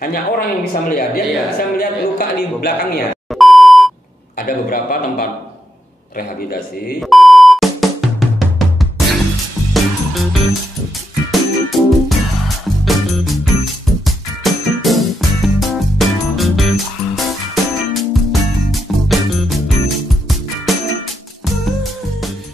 hanya orang yang bisa melihat. Dia tidak bisa melihat luka di belakangnya. Ada beberapa tempat rehabilitasi.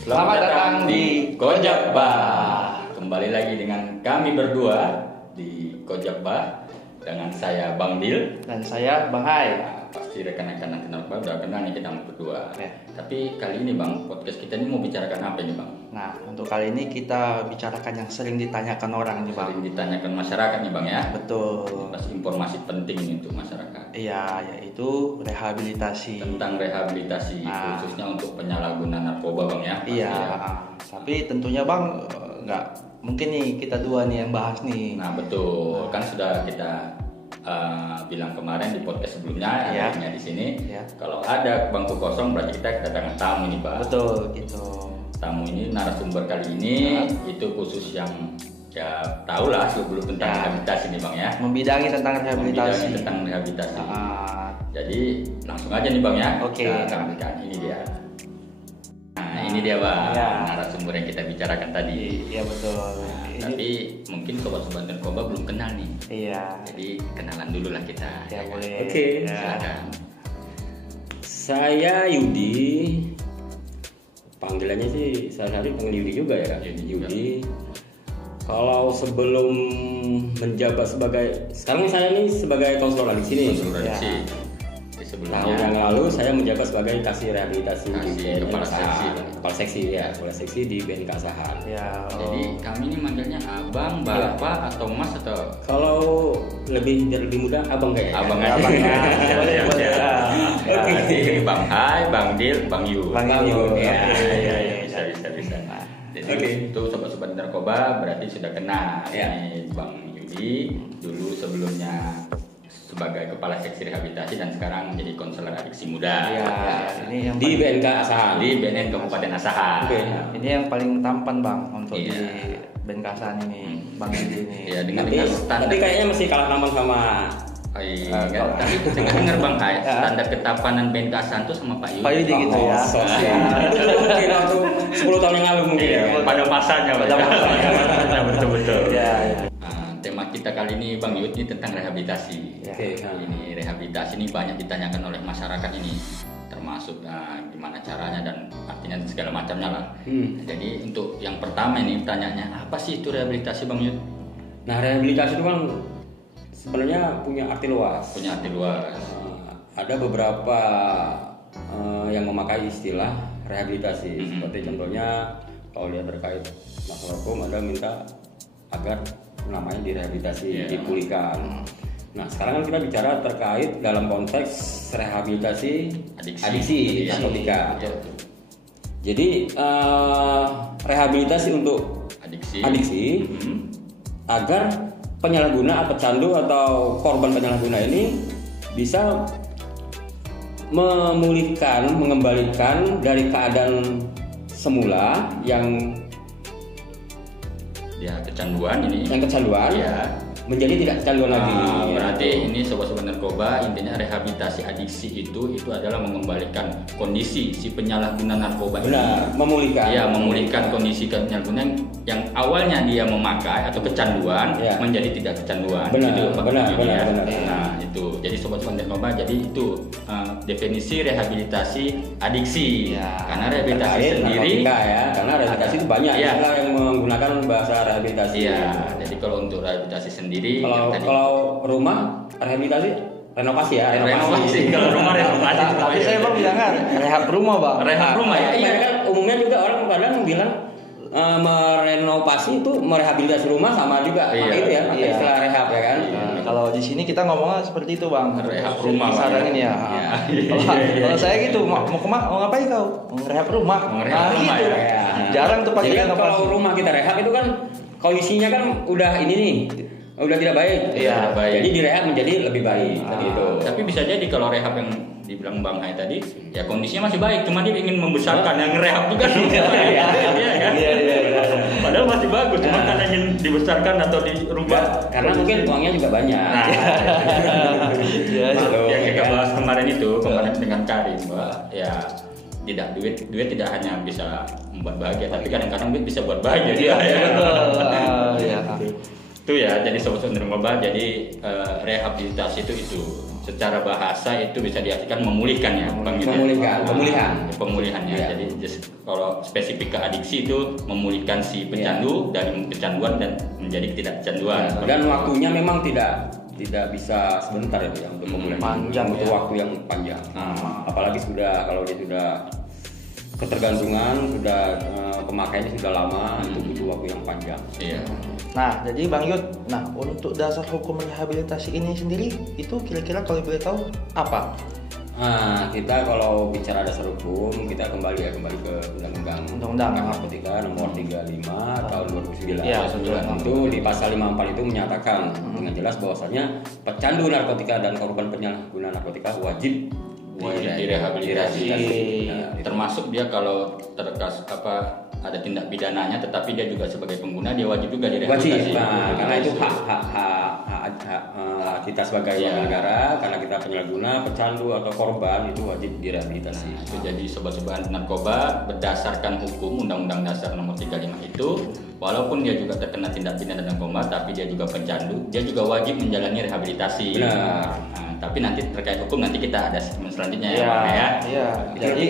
Selamat datang di Kojabah. Kembali lagi dengan kami berdua di Kojabah dengan saya Bang Dil dan saya Bang Hai. Nah, pasti rekan-rekan kenal udah kenal nih kita berdua. Ya. Tapi kali ini Bang, podcast kita ini mau bicarakan apa nih Bang? Nah, untuk kali ini kita bicarakan yang sering ditanyakan orang nih Bang. Sering ditanyakan masyarakat nih Bang ya. Betul. Pas informasi penting nih untuk masyarakat. Iya, yaitu rehabilitasi. Tentang rehabilitasi khususnya untuk penyalahguna narkoba Bang ya. Iya. Tapi tentunya Bang nggak mungkin nih kita dua nih yang bahas nih. Nah betul, kan sudah kita bilang kemarin di podcast sebelumnya, akhirnya di sini. Ya. Kalau ada bangku kosong berarti kita kedatangan tamu nih Pak. Betul gitu. Tamu ini narasumber kali ini itu khusus yang ya tahu lah sebelum tentang rehabilitasi nih Bang ya. Membidangi tentang rehabilitasi. Membidangi tentang rehabilitasi. Jadi langsung aja nih Bang ya. Oke. Kita tampilkan ini dia. Nah ini dia Bang, narasumber yang kita bicarakan tadi. Iya betul. Tapi mungkin sobat-sobat narkoba belum kenal nih. Iya. Jadi kenalan dulu lah kita. Ya boleh. Oke. Silakan. Saya Yudi. Panggilannya sih sehari-hari panggil Yudi juga ya. Yudi. Kalau sebelum menjabat sebagai, sekarang saya ini sebagai konselor di sini. Konselor di sini. Tahun yang lalu saya menjabat sebagai kasih rehabilitasi di kepala seksi. Kepala seksi ya, kepala seksi di BNK Asahan. Ya. Jadi kami ini manggilnya abang, bapak atau mas atau? Kalau lebih mudah abang kayaknya. Abang aja. Boleh. Oke. Jadi Bang Hai, Bang Dil, Bang Yu. Bang Yu. Ya. Bisa. Jadi itu sobat-sobat narkoba berarti sudah kenal. Ini Bang Yudi dulu sebelumnya sebagai kepala seksi rehabilitasi dan sekarang menjadi konselor adiksi muda. Iya, ini yang di BNK Asahan. Di BNN Kabupaten Asahan. Ini yang paling tampan Bang untuk di BNK Asahan ini, Bang Yudi ini. Iya, dengan standar. Tapi kayaknya masih kalah tampan sama. Tapi dengar Bang Hai, standar ketampanan BNK Asahan itu sama Pak Yudi. Pak Yudi gitu ya. Mungkin waktu 10 tahun yang lalu mungkin. Pada masanya. Betul. Iya. Tema kita kali ini Bang Yud ini tentang rehabilitasi. Ini rehabilitasi ini banyak ditanyakan oleh masyarakat ini, termasuk gimana caranya dan artinya segala macamnya lah. Jadi untuk yang pertama ini tanyanya apa sih itu rehabilitasi Bang Yud? Nah rehabilitasi itu kan sebenarnya punya arti luas. Ada beberapa yang memakai istilah rehabilitasi. Seperti contohnya kalau lihat terkait masalah hukum ada minta agar namanya direhabilitasi, dipulihkan. Nah sekarang kan kita bicara terkait dalam konteks rehabilitasi adiksi narkotika. Jadi rehabilitasi untuk adiksi agar penyalahguna atau pecandu atau korban penyalahguna ini bisa memulihkan, mengembalikan dari keadaan semula yang kecanduan menjadi tidak kecanduan lagi. Berarti ini sobat-sobat narkoba, intinya rehabilitasi adiksi itu adalah mengembalikan kondisi si penyalahguna narkoba ini. Memulihkan. Iya, memulihkan kondisi penyalahguna yang awalnya dia memakai atau kecanduan menjadi tidak kecanduan. Benar. Nah, itu. Jadi sobat-sobat narkoba, jadi itu definisi rehabilitasi adiksi. Karena rehabilitasi sendiri karena rehabilitasi itu banyak istilah yang menggunakan bahasa rehabilitasi. Iya. Jadi kalau untuk rehabilitasi sendiri kalau rumah rehabilitasi renovasi. Kalau rumah renovasi. Tapi saya Bang bilang kan rehab rumah Bang. Rehab rumah ya. Iya kan umumnya juga orang kadang bilang merenovasi itu merehabilitasi rumah sama juga itu ya istilah rehab ya kan. Kalau di sini kita ngomongnya seperti itu Bang. Rehab rumah. Saranin ya. Kalau saya gitu mau ngapain kau? Mau rehab rumah. Gitu. Jarang tuh pakai renovasi. Kalau rumah kita rehab itu kan kondisinya kan udah ini nih. Udah tidak baik. Jadi direhab menjadi lebih baik gitu. Tapi bisa jadi kalau rehab yang dibilang Bang Hai tadi, ya kondisinya masih baik, cuma dia ingin membesarkan yang rehab juga. Iya kan? Padahal masih bagus, cuma karena ingin dibesarkan atau dirubah. Karena mungkin uangnya juga banyak. kemarin dengan Karim, Mbak, ya duit tidak hanya bisa membuat bahagia, tapi kadang-kadang duit bisa buat bahagia dia. Itu ya, jadi sobat narkoba, jadi rehabilitasi itu secara bahasa itu bisa diartikan memulihkan ya, pemulihannya. Ya. Jadi kalau spesifik ke adiksi itu memulihkan si pecandu dari kecanduan dan menjadi tidak kecanduan. Dan waktunya memang tidak bisa sebentar itu ya untuk pemulihan. Panjang, butuh waktu yang panjang. Apalagi kalau dia sudah ketergantungan, sudah pemakaiannya sudah lama, itu butuh waktu yang panjang. Iya. Nah, jadi Bang Yud, untuk dasar hukum rehabilitasi ini sendiri itu kira-kira kalau boleh tahu apa? Nah, kita kalau bicara dasar hukum, kita kembali ke Undang-Undang Narkotika Nomor 35 Tahun 2009. Ya, itu di pasal 54 itu menyatakan dengan jelas bahwasanya pecandu narkotika dan korban penyalahguna narkotika wajib direhabilitasi. Termasuk dia kalau ada tindak pidananya, tetapi dia juga sebagai pengguna, dia wajib juga direhabilitasi. Wajib, karena itu hak kita sebagai warga negara, karena kita penyalahguna, pecandu atau korban itu wajib direhabilitasi. Itu jadi sobat-sobat narkoba, berdasarkan hukum Undang-Undang Dasar Nomor 35 itu, walaupun dia juga terkena tindak pidana narkoba, tapi dia juga pecandu, dia juga wajib menjalani rehabilitasi. Benar. Tapi nanti terkait hukum nanti kita ada segmen selanjutnya ya. Iya. Jadi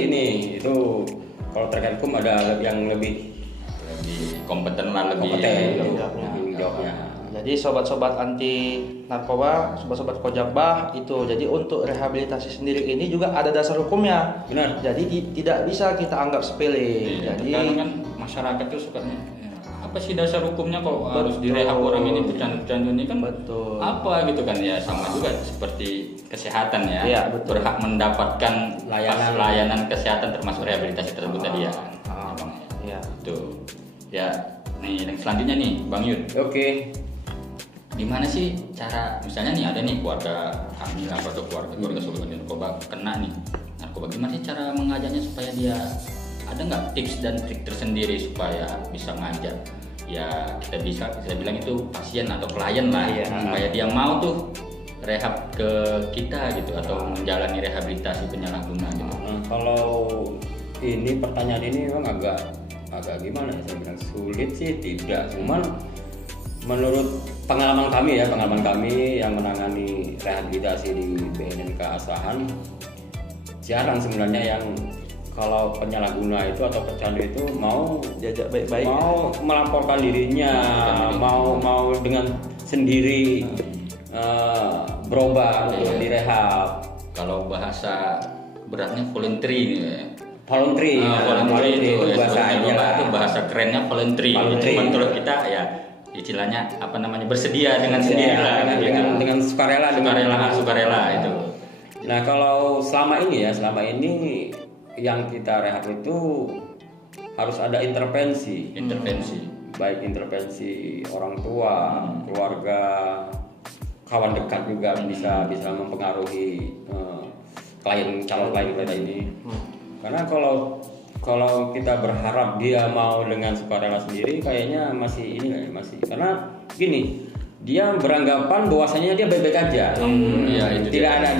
itu kalau terkait hukum ada yang lebih kompeten lah, lebih jawabnya. Jadi sobat-sobat anti narkoba, sobat-sobat kojabah itu. Jadi untuk rehabilitasi sendiri ini juga ada dasar hukumnya. Benar. Jadi tidak bisa kita anggap sepele. Jadi kan masyarakat tuh sukanya apa sih dasar hukumnya kalau harus direhab orang ini pecandu-pecandu ini kan betul. Apa gitu kan ya, sama juga seperti kesehatan ya. Iya, berhak mendapatkan layanan kesehatan termasuk rehabilitasi tersebut tadi ya. Iya. Tuh. Ya, nih yang selanjutnya nih Bang Yud. Oke. Gimana sih cara, misalnya nih ada nih keluarga kami atau keluarga sobat narkoba kena nih narkoba, gimana sih cara mengajarnya supaya dia, ada nggak tips dan trik tersendiri supaya bisa ngajak ya, kita bilang itu pasien atau klien lah ya, supaya dia mau tuh rehab ke kita gitu atau menjalani rehabilitasi penyalahguna gitu. Kalau ini pertanyaan ini memang agak gimana ya, saya bilang sulit sih tidak, cuman menurut pengalaman kami yang menangani rehabilitasi di BNNK Asahan, jarang sebenarnya yang kalau penyalahguna itu atau pecandu itu mau diajak baik-baik, mau melaporkan dirinya, mau dengan sendiri berobat untuk direhab. Kalau bahasa beratnya voluntary nih ya. Voluntary itu bahasa kerennya voluntary. Cuman kalau kita ya istilahnya bersedia dengan sendiri lah, dengan sukarela itu. Nah, kalau selama ini yang kita rehab itu harus ada intervensi. Baik intervensi orang tua, keluarga, kawan dekat juga bisa mempengaruhi calon klien kita ini. Karena kalau kita berharap dia mau dengan sukarela sendiri, kayaknya masih karena gini, dia beranggapan bahwasanya dia baik-baik aja. Tidak ada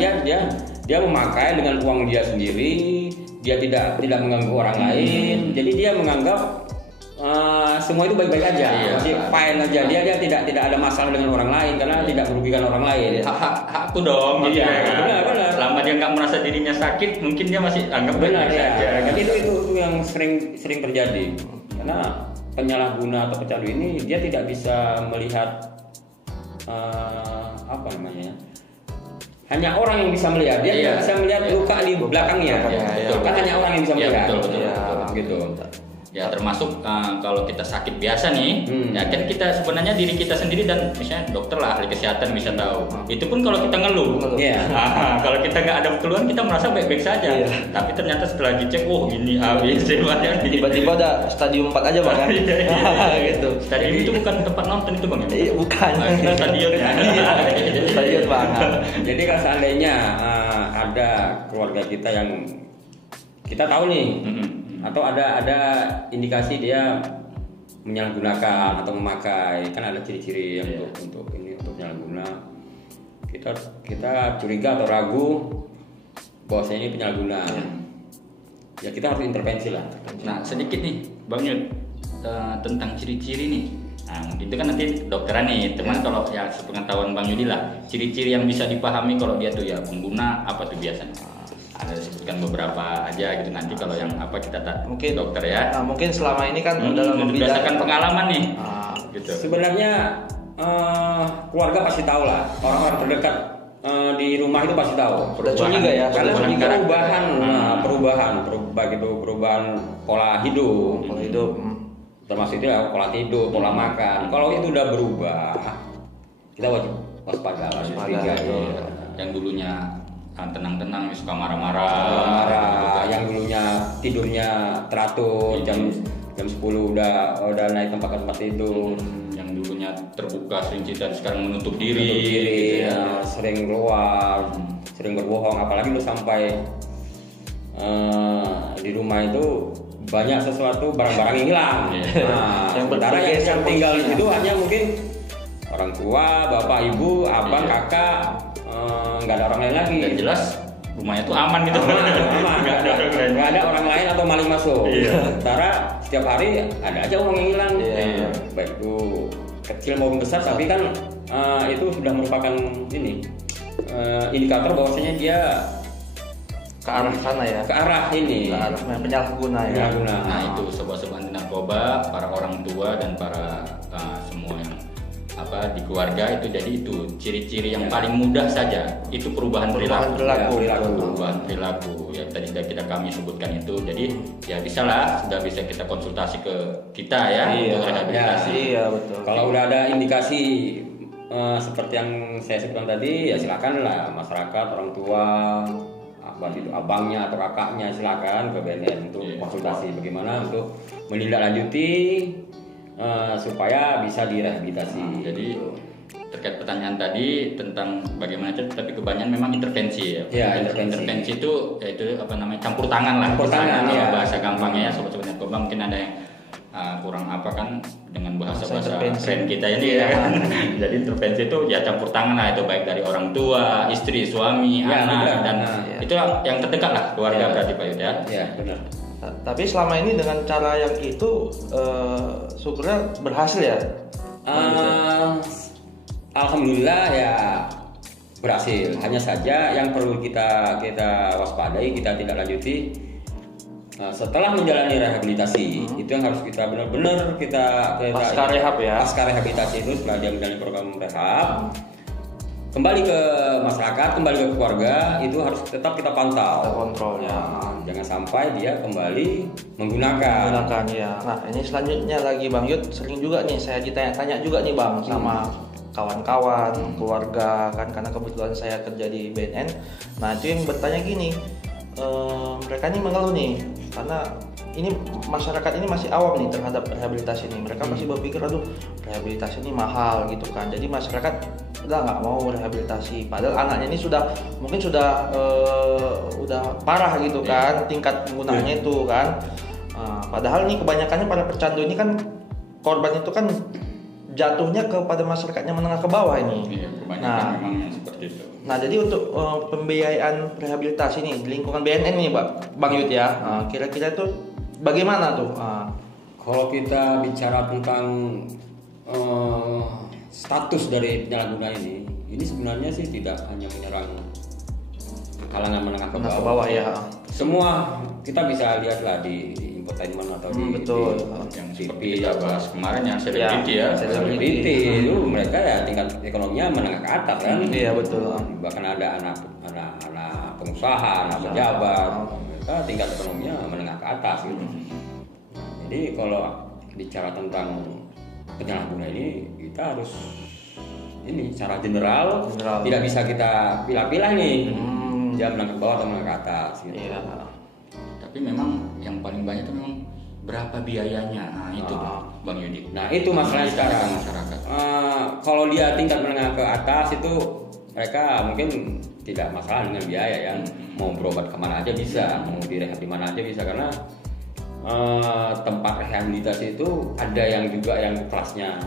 dia memakai dengan uang dia sendiri, dia tidak mengganggu orang lain, jadi dia menganggap semua itu baik-baik aja, masih fine aja, dia tidak ada masalah dengan orang lain karena tidak merugikan orang lain. Hakku dong. Benar. Selama dia nggak merasa dirinya sakit, mungkin dia masih anggap benar ya. Jadi itu yang sering terjadi, karena penyalahguna atau pecandu ini dia tidak bisa melihat hanya orang yang bisa melihat, dia tidak bisa melihat luka di belakangnya. Kan hanya orang yang bisa melihat. Betul. Gitu. Ya termasuk kalau kita sakit biasa nih, ya kan kita sebenarnya diri kita sendiri dan misalnya dokter lah, ahli kesehatan bisa tahu. Itu pun kalau kita ngeluh. Kalau kita nggak ada keluhan kita merasa baik-baik saja. Tapi ternyata setelah dicek, gini ABC banyak. Tiba-tiba ada stadium 4 aja Bang. Gitu. Stadium itu bukan tempat nonton itu Bang ya? Bukan. Stadionnya. Stadion Bang. Jadi kalau seandainya ada keluarga kita yang kita tahu nih, atau ada indikasi dia menyalahgunakan atau memakai, kan ada ciri-ciri yang untuk menyalahguna, kita curiga atau ragu, bahwasanya ini penyalahguna. Ya kita harus intervensi lah. Nah sedikit nih Bang Yud tentang ciri-ciri nih. Nah, mungkin itu kan nanti dokteran nih, teman kalau ya sepengetahuan Bang Yudi lah, ciri-ciri yang bisa dipahami kalau dia tuh ya pengguna apa tuh biasanya? Ada sebutkan beberapa aja gitu, nanti kalau yang apa kita mungkin dokter ya. Nah, mungkin selama ini kan dalam berdasarkan pengalaman nih. Gitu. Sebenarnya keluarga pasti tahu lah, orang-orang terdekat di rumah itu pasti tahu. Perubahan juga ya, karena perubahan pola hidup. Termasuk itu ya pola tidur, pola makan. Kalau itu udah berubah, kita wajib waspada. Yang dulunya tenang-tenang, suka marah-marah. Yang dulunya tidurnya teratur, jam 10 udah naik tempat tidur. Yang dulunya terbuka sering cerita, sekarang menutup diri gitu ya. Sering keluar, sering berbohong. Apalagi lu sampai di rumah itu banyak sesuatu barang-barang yang hilang. Sementara yang tinggal di situ hanya mungkin orang tua, bapak, ibu, abang, kakak, nggak ada orang lain lagi. Dan jelas rumahnya tuh aman gitu. Aman. Nggak ada orang lain atau maling masuk. Sementara setiap hari ada aja uang yang hilang. Baik itu kecil maupun besar, tapi kan itu sudah merupakan indikator bahwasanya dia ke arah sana ya, ke arah penyalahguna ya. Nah itu sobat-sobat anti narkoba, para orang tua dan para semua yang di keluarga itu, jadi itu ciri-ciri yang paling mudah saja itu perubahan perilaku ya tadi kami sebutkan itu. Jadi ya sudah bisa kita konsultasi ke kita ya untuk rehabilitasi. Iya betul. Kalau udah ada indikasi seperti yang saya sebutkan tadi, ya silakan lah masyarakat, orang tua, itu abangnya atau kakaknya, silakan ke BNN untuk konsultasi bagaimana untuk menindaklanjuti supaya bisa direhabilitasi. Jadi terkait pertanyaan tadi tentang bagaimana, tapi kebanyakan memang intervensi ya. Intervensi itu yaitu campur tangan lah. Bahasa gampangnya ya sobat-sobat narkoba mungkin ada yang kurang kan dengan bahasa keren kita ini ya kan. Jadi intervensi itu ya campur tangan lah, itu baik dari orang tua, istri, suami, anak dan itu yang terdekat lah keluarga berarti Pak Yud ya. Iya benar. Tapi selama ini dengan cara yang itu syukurnya berhasil ya. Alhamdulillah ya berhasil. Hanya saja yang perlu kita waspadai, kita tindak lanjuti setelah menjalani rehabilitasi. Itu yang harus kita benar-benar kita pasca rehab ya. Pasca rehabilitasi itu setelah dia menjalani program rehab, kembali ke masyarakat, kembali ke keluarga, itu harus tetap kita pantau. Kontrol ya. Jangan sampai dia kembali menggunakan ya. Nah ini selanjutnya lagi Bang Yud, sering juga nih saya ditanya-tanya juga nih Bang sama kawan-kawan, keluarga kan, karena kebetulan saya kerja di BNN. Nah itu yang bertanya gini, mereka ini mengeluh nih karena ini masyarakat ini masih awam nih terhadap rehabilitasi ini. Mereka masih berpikir aduh rehabilitasi ini mahal gitu kan. Jadi masyarakat udah nggak mau rehabilitasi. Padahal anaknya ini mungkin sudah parah gitu kan tingkat penggunaannya itu kan. Padahal nih kebanyakannya para pecandu ini kan korban itu kan jatuhnya kepada masyarakatnya menengah ke bawah ini. Iya, kebanyakan memang yang seperti itu. Nah, jadi untuk pembiayaan rehabilitasi nih di lingkungan BNN nih, Bang Yud ya, kira-kira tuh bagaimana tuh? Kalau kita bicara tentang status dari penyalahguna ini sebenarnya sih tidak hanya menyerang kalangan menengah ke bawah ya. Semua kita bisa lihatlah di infotainment atau di yang seperti kita bahas kemarin yang selebriti itu mereka ya tingkat ekonominya menengah ke atas kan. Iya betul. Bahkan ada anak pengusaha, anak pejabat, mereka tingkat ekonominya menengah ke atas gitu. Jadi kalau bicara tentang penyalahguna ini kita harus secara general tidak bisa kita pilah-pilah nih. Dia menengah ke bawah atau menengah ke atas gitu. Iya. Tapi memang yang paling banyak itu memang berapa biayanya. Nah itu Bang Yudi. Nah itu masalahnya sekarang masyarakat. Kalau dia tingkat menengah ke atas itu mereka mungkin tidak masalah dengan biaya ya. Mau berobat kemana aja bisa, mau direhab di mana aja bisa, karena tempat rehabilitasi itu ada yang juga yang kelasnya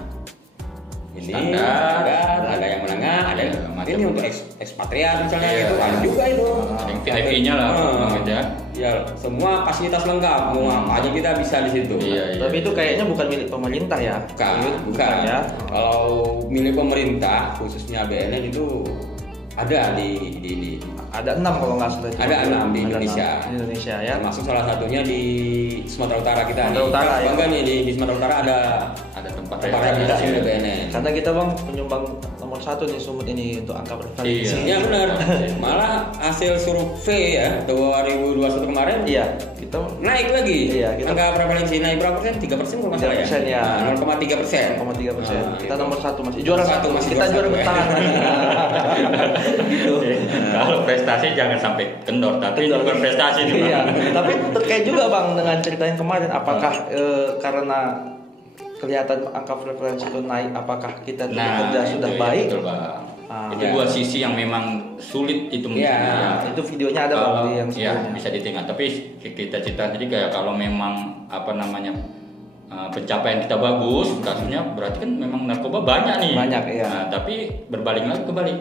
ini standar, ada yang menengah, ada yang ini untuk ekspatriat misalnya gitu, ada juga itu. Ada yang VIP-nya lah, ya. Ya, semua fasilitas lengkap, mau apa aja kita bisa di situ. Iya. Tapi itu kayaknya bukan milik pemerintah ya? Bukan ya. Kalau milik pemerintah, khususnya BNN itu ada di ada 6 kalau nggak salah. Ada 6 di Indonesia. Di Indonesia ya. Termasuk salah satunya di Sumatera Utara kita. Sumatera Utara, ya. Bangga nih di Sumatera Utara ada tempat rehabilitasi oleh BNN. Karena kita bang penyumbang nomor 1 di Sumut ini untuk angka prevalensi. Iya benar. Malah hasil survei ya 2021 kemarin. Iya. Kita naik lagi. Iya, kita angka prevalensi naik berapa persen? 3% kalau nggak salah ya. 3% ya. 0,3%. 0,3%. Kita nomor 1 masih juara Satu, masih kita juara juara bertahan. Kalau prestasi jangan sampai kendor, tapi itu bukan prestasi nih, Bang. Iya. Tapi terkait juga bang dengan cerita yang kemarin, apakah karena kelihatan angka prevalensi itu naik, apakah kita kerja sudah itu baik? Ya, betul, Bang. Itu dua sisi yang memang sulit itu mungkin. Ya. Itu videonya ada bang di yang ya, bisa ditinggal. Tapi kita cerita jadi kayak kalau memang pencapaian kita bagus, kasusnya berarti kan memang narkoba banyak nih. Banyak ya. Nah, tapi berbalik lagi kebalik.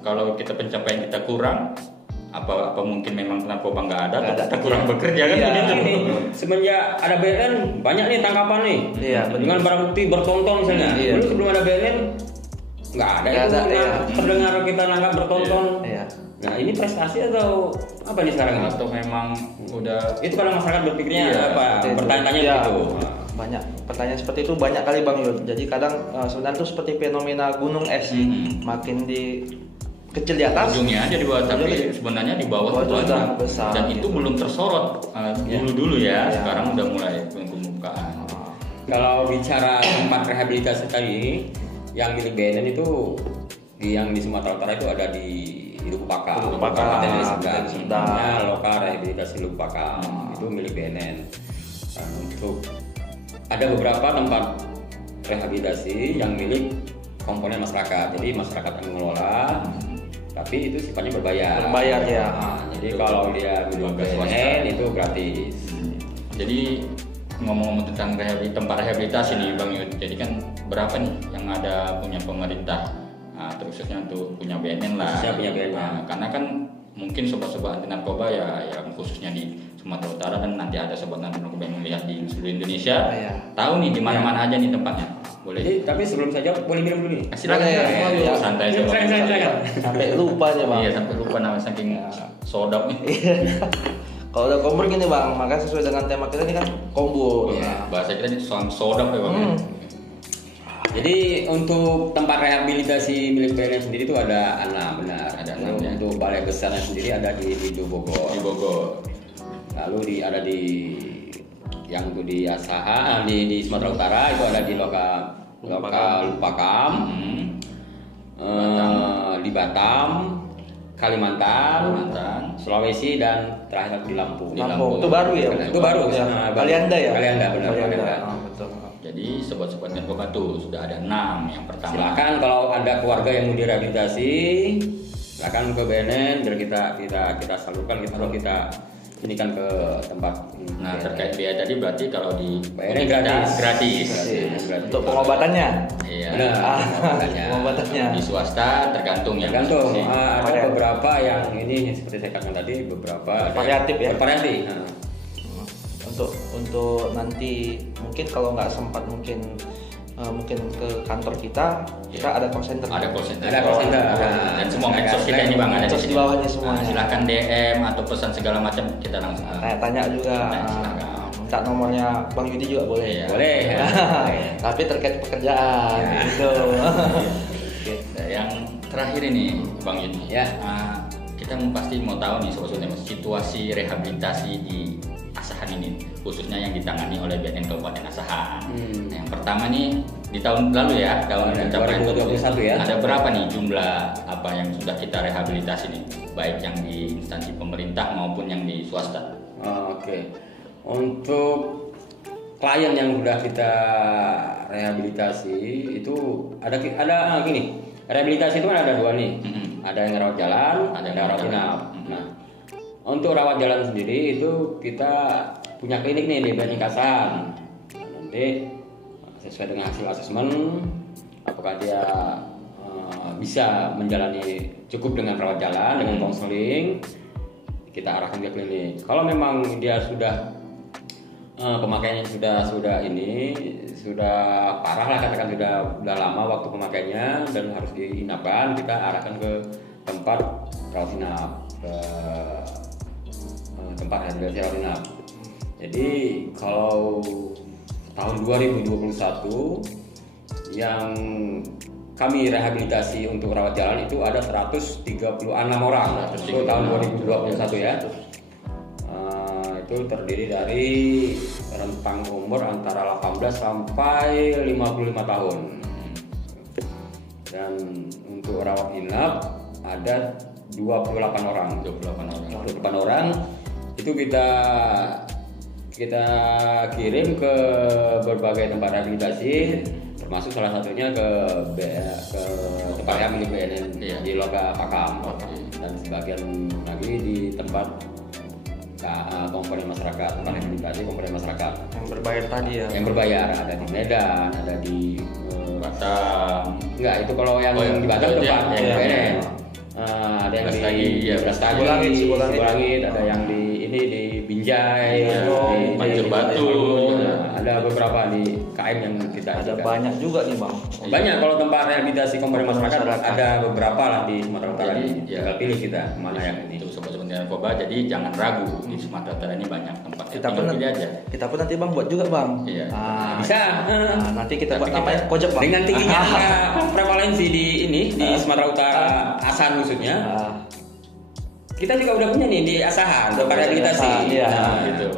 Kalau kita pencapaian kita kurang, apa mungkin memang narkoba nggak ada, atau kita kurang bekerja kan begitu. Ini semenjak ada BNN banyak nih tangkapan nih. Iya, dengan barang bukti bertonton misalnya. Iya. Dulu sebelum ada BNN nggak ada itu. Terdengar kita nangkap bertonton. Iya. Nah ini prestasi atau apa nih sekarang? Atau memang udah itu kalau masyarakat berpikirnya bertanya-tanya gitu. Banyak pertanyaan seperti itu banyak kali bang Yud. Jadi kadang sebenarnya itu seperti fenomena gunung es sih. Makin di kecil di atas, ujungnya aja di bawah, tapi sebenarnya di bawah itu sudah besar. Dan itu belum tersorot dulu ya. Sekarang udah mulai pembukaan. Kalau bicara tempat rehabilitasi tadi, yang milik BNN itu yang di Sumatera Utara itu ada di Lubukpaka, Kabupaten Serdang. Namanya Lokal Rehabilitasi Lubukpaka. Itu milik BNN. Dan untuk ada beberapa tempat rehabilitasi yang milik komponen masyarakat. Jadi masyarakat yang mengelola, tapi itu sifatnya berbayar. Berbayar ya. Jadi kalau dia milik BNN itu gratis. Jadi ngomong-ngomong tentang tempat rehabilitasi nih Bang Yud, jadi kan berapa nih yang ada punya pemerintah, terusnya untuk punya BNN lah. Punya BNN. Karena kan mungkin sobat-sobat anti narkoba ya yang khususnya di Sumatera Utara, dan nanti ada sobat anti narkoba yang melihat di seluruh Indonesia, tahu nih di mana-mana aja nih tempatnya. Boleh. Jadi, tapi sebelum saya jawab boleh minum dulu nih. Silakan. Ya. Santai aja. Sampai lupa aja bang. Iya, sampai lupa nama saking sodap nih. Kalau udah kompor gini bang, maka sesuai dengan tema kita ini kan kombur. Bahasa kita ini soal sodap ya bang. Jadi untuk tempat rehabilitasi milik BNN sendiri itu ada 6, benar. Ada 6 ya. Untuk balai besarnya sendiri ada di Bogor. Di Bogor. Lalu ada di yang untuk di Asahan di Sumatera Utara itu ada di Lokal Lubukpakam, di Batam, Kalimantan, Sulawesi, dan terakhir di Lampung. Itu baru ya? Itu baru. Kalianda ya? Kalianda, benar. Betul. Jadi sobat-sobat narkoba tuh sudah ada 6 yang pertama. Silakan kalau ada keluarga yang mau direhabilitasi, silakan ke BNN biar kita salurkan, kita inikan ke tempat. Nah terkait biaya tadi berarti kalau di BNN gratis. Untuk pengobatannya. Iya. Pengobatannya. Di swasta tergantung ya. Tergantung. Ada beberapa yang ini seperti saya katakan tadi, beberapa variatif ya. Variatif. Untuk nanti mungkin kalau nggak sempat mungkin ke kantor kita ada call center. Ada call center. Dan semua medsos kita ini bang ada di bawahnya semuanya. Silakan DM atau pesan segala macam, kita langsung tanya juga. Minta nomornya Bang Yudi juga boleh. Boleh. Tapi terkait pekerjaan gitu. Yang terakhir ini Bang Yudi. Ya. Kita pasti mau tahu nih sobat-sobat situasi rehabilitasi di Asahan ini, khususnya yang ditangani oleh BNN Kabupaten Asahan. Nah, yang pertama nih di tahun lalu ya, tahun pencapaian 2021 ya. Ada berapa nih jumlah apa yang sudah kita rehabilitasi nih, baik yang di instansi pemerintah maupun yang di swasta? Oke. Untuk klien yang sudah kita rehabilitasi itu ada gini. Rehabilitasi itu kan ada 2 nih. Ada yang rawat jalan, ada yang rawat inap. Nah, untuk rawat jalan sendiri itu kita punya klinik nih di Banyukasan. Nanti sesuai dengan hasil asesmen, apakah dia bisa menjalani cukup dengan rawat jalan, dengan konseling, kita arahkan ke klinik. Kalau memang dia sudah pemakaiannya sudah parah lah, katakan sudah lama waktu pemakaiannya dan harus diinapkan, kita arahkan ke tempat rawat inap, ke tempat rehabilitasi rawat inap. Jadi kalau tahun 2021 yang kami rehabilitasi untuk rawat jalan itu ada 136 orang. Itu tahun 2021 ya. Itu terdiri dari rentang umur antara 18 sampai 55 tahun. Dan untuk rawat inap ada 28 orang. 28 orang itu kita kirim ke berbagai tempat rehabilitasi, termasuk salah satunya ke tempat yang milik BNN di Loka Pakam, dan sebagian lagi di tempat komponen masyarakat, tempat rehabilitasi komponen masyarakat yang berbayar tadi ya. Yang berbayar ada di Medan, ada di Batam. Enggak, itu kalau yang di Batam tempat BNN. Ada yang di Brastagi, Sibulangit, ada yang di Binjai, di Pancur Batu, ada beberapa di KM yang kita ada banyak juga nih Bang. Banyak kalau tempat rehabilitasi komponen masyarakat ada beberapa lah di Sumatera Utara. Tinggal pilih kita mana yang ini. Itu sobat-sobat narkoba, jadi jangan ragu, di Sumatera Utara ini banyak tempat. Kita pun nanti Bang buat juga Bang. Iya. Bisa. Nanti kita buat namanya Kojek Bang. Dengan tingginya prevalensi di Sumatera Utara, Asahan khususnya. Kita juga udah punya nih di Asahan tempat rehabilitasi. Gitu.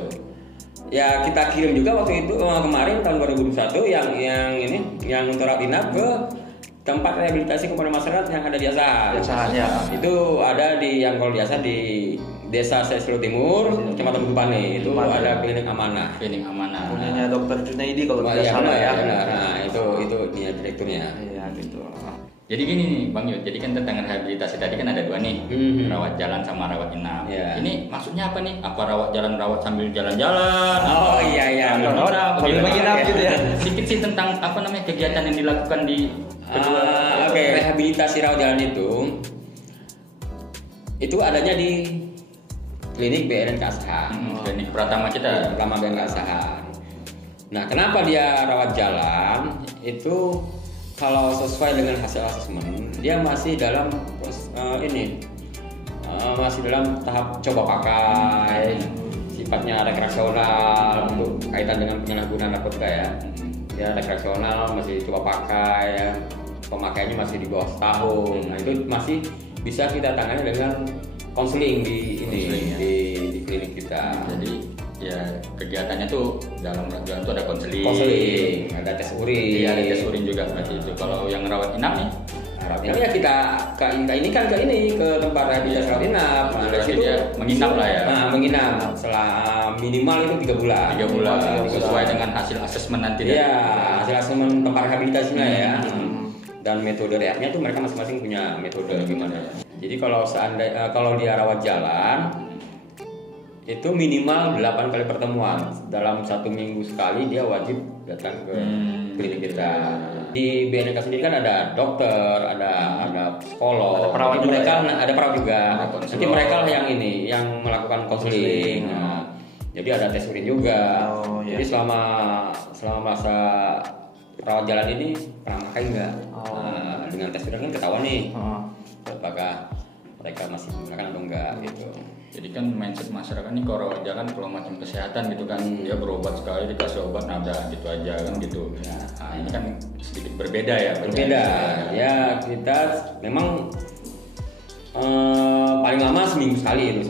Ya kita kirim juga waktu itu kemarin tahun 2021 yang untuk rawat inap ke tempat rehabilitasi komponen masyarakat yang ada di Asahan. Itu ada di yang kalau biasa di Desa Seslo Timur, Kecamatan Bupane. Itu ada klinik amanah. Punyanya Dr. Junaidi kalau tidak salah ya. Nah, itu dia direkturnya. Iya gitu. Jadi gini nih Bang Yud, jadi kan tentang rehabilitasi tadi kan ada dua nih, rawat jalan sama rawat inap. Ini maksudnya apa nih? Apa rawat jalan rawat sambil jalan-jalan? Oh iya. Sambil menginap gitu ya. Sedikit sih tentang apa namanya kegiatan yang dilakukan di kedua. Rehabilitasi rawat jalan itu adanya di klinik BNN Asahan. Klinik pertama kita. Pertama BNN Asahan. Nah, kenapa dia rawat jalan? Itu kalau sesuai dengan hasil asesmen, dia masih dalam masih dalam tahap coba pakai, sifatnya rekreasional untuk kaitan dengan penyalahgunaan narkotika ya. Ya rekreasional, masih coba pakai, pemakaiannya masih di bawah setahun. Nah itu masih bisa kita tangani dengan konseling di klinik kita. Jadi ya kegiatannya tuh dalam jalan tuh ada konseling, ada tes urin. Iya, ada tes urin juga berarti itu. Kalau yang rawat inap nih, ya kita ini kan ke tempat rehabilitasi rawat inap. Nah, dari situ menginap lah ya. Nah, menginap selama minimal itu 3 bulan. 3 bulan. Sesuai dengan hasil asesmen nanti. Iya, hasil asesmen tempat rehabilitasinya ya. Dan metode rehabnya tuh mereka masing-masing punya metode gimana. Jadi kalau dia rawat jalan itu minimal 8 kali pertemuan. Dalam 1 minggu sekali dia wajib datang ke klinik kita. Di BNK sendiri kan ada dokter, ada psikolog, ada perawat juga. Nanti mereka yang melakukan konseling. Nah, jadi ada tes urin juga. Jadi selama masa rawat jalan ini pernah pakai enggak? Nah, dengan tes urin kan ketahuan nih apakah mereka masih menggunakan atau enggak gitu. Jadi kan mindset masyarakat nih kalau jalan kalau macam kesehatan gitu kan, dia berobat sekali dikasih obat nada gitu aja kan gitu. Nah, ini kan sedikit berbeda ya. Ya kita memang paling lama seminggu sekali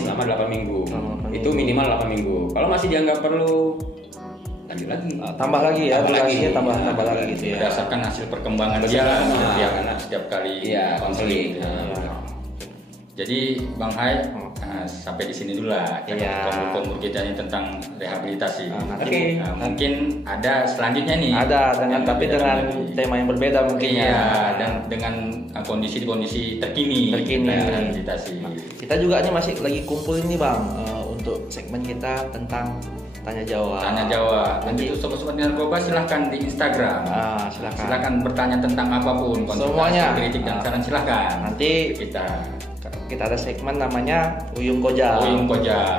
selama 8 minggu. Itu minimal 8 minggu. Kalau masih dianggap perlu lanjut lagi. Tambah lagi ya, tambah lagi gitu ya. Berdasarkan hasil perkembangan dia setiap kali konseling. Jadi Bang Hai, sampai di sini dulu lah konflik kita ini tentang rehabilitasi. Mungkin ada selanjutnya nih. Ada dengan tema yang berbeda mungkin dan dengan kondisi terkini rehabilitasi. Kita juga nih masih lagi kumpul ini Bang untuk segmen kita tentang tanya jawab. Tanya jawab. Dan itu sobat-sobat narkoba silahkan di Instagram. Silahkan bertanya tentang apapun, semuanya, kritik dan saran silahkan. Nanti kita ada segmen namanya Uyung Koja.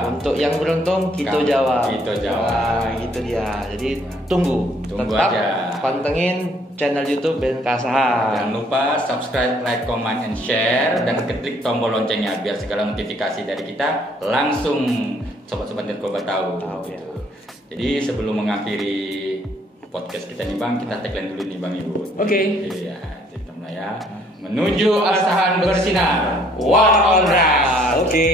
Untuk yang beruntung kita jawab. Gitu dia. Jadi tunggu tetap aja. pantengin channel YouTube BNN Keasahan. Jangan lupa subscribe, like, comment, and share, dan klik tombol loncengnya biar segala notifikasi dari kita langsung sobat-sobat narkoba tahu. Ya. Jadi sebelum mengakhiri podcast kita nih Bang, kita tagline dulu nih Bang Ibu. Oke. Iya, kita mulai ya. Menuju Asahan bersinar. One on Ras. Oke.